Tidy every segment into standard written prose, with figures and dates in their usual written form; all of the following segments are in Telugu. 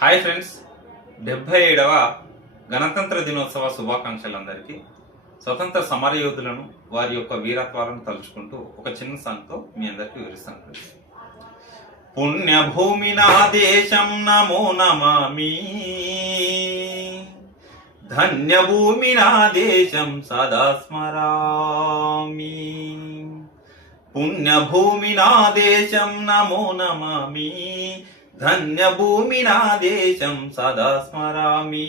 హాయ్ ఫ్రెండ్స్, 77వ గణతంత్ర దినోత్సవ శుభాకాంక్షలు అందరికీ. స్వతంత్ర సమరయోధులను వారి యొక్క వీరత్వాలను తలుచుకుంటూ ఒక చిన్న సాంగ్తో మీ అందరికీ వివరిస్తాను ఫ్రెండ్స్. పుణ్యభూమి నా దేశం నమో నమామి, ధన్యభూమి నా దేశం సదా స్మరామి. పుణ్యభూమి నా దేశం నమో నమామి, ధన్యభూమి నా దేశం సదా స్మరామి.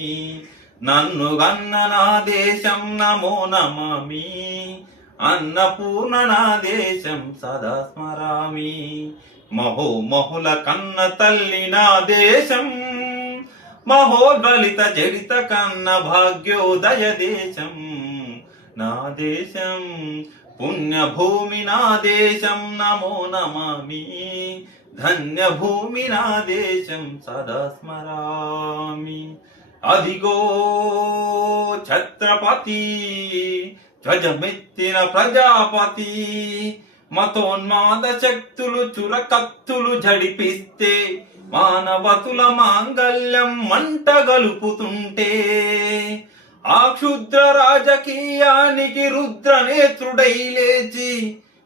నన్ను గన్న నా దేశం నమో నమామి, అన్నపూర్ణ నా దేశం సదా స్మరామి. మహోమహుల కన్న తల్లి నా దేశం, మహోద్వలిత జడిత కన్న భాగ్యోదయ దేశం నా దేశం. పుణ్యభూమి నా దేశం నమో నమామి, ధన్యభూమి నా దేశం సదా స్మరామి. అదిగో ఛత్రపతి ధ్వజమెత్తిన ప్రజాపతి, మతోన్మాద శక్తులు చురకత్తులు జడిపిస్తే మానవతుల మాంగల్యం మంట గలుపుతుంటే, ఆ క్షుద్ర రాజకీయానికి రుద్రనేత్రుడై లేచి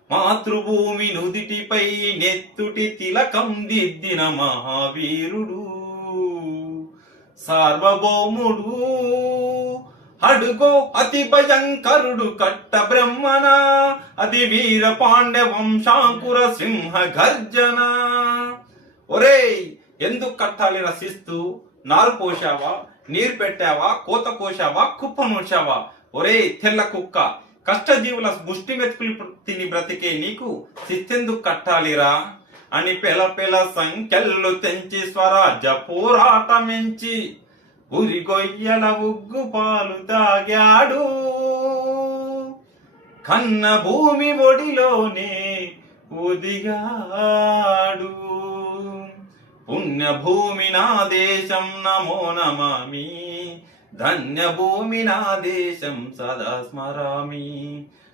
మాతృభూమి నుదిటిపై నెత్తుటి తిలకం దిద్దిన మహావీరుడు సార్వభౌముడు. అడుగో అతి భయంకరుడు కట్ట బ్రహ్మణ, అది వీర పాండ్య వంశాంకుర సింహ గర్జన. ఒరే, ఎందుకు కట్టాలి రసిస్తూ నారు పోసావా, నీరు పెట్టావా, కోత కోసావా, కుప్ప నూర్చావా? ఒరే తెల్ల కుక్క, కష్టజీవుల ముష్టి మెతుకులు తిని బ్రతికే నీకు శిస్తెందుకు కట్టాలిరా అని పెల సంఖ్యలు తెంచి స్వరాజ్య పోరాటమించి ఉరిగొయ్యల ఉగ్గు పాలు తాగాడు. కన్న భూమి ఒడిలోనే ఒదిగాడు. పుణ్యభూమి నా దేశం నమో నమామి, ధన్యభూమి నా దేశం సదా స్మరామి.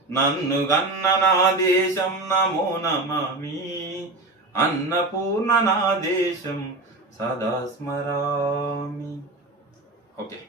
నన్ను గన్న నా దేశం నమో నమామి, అన్నపూర్ణ నా దేశం సదా స్మరామి. ఓకే.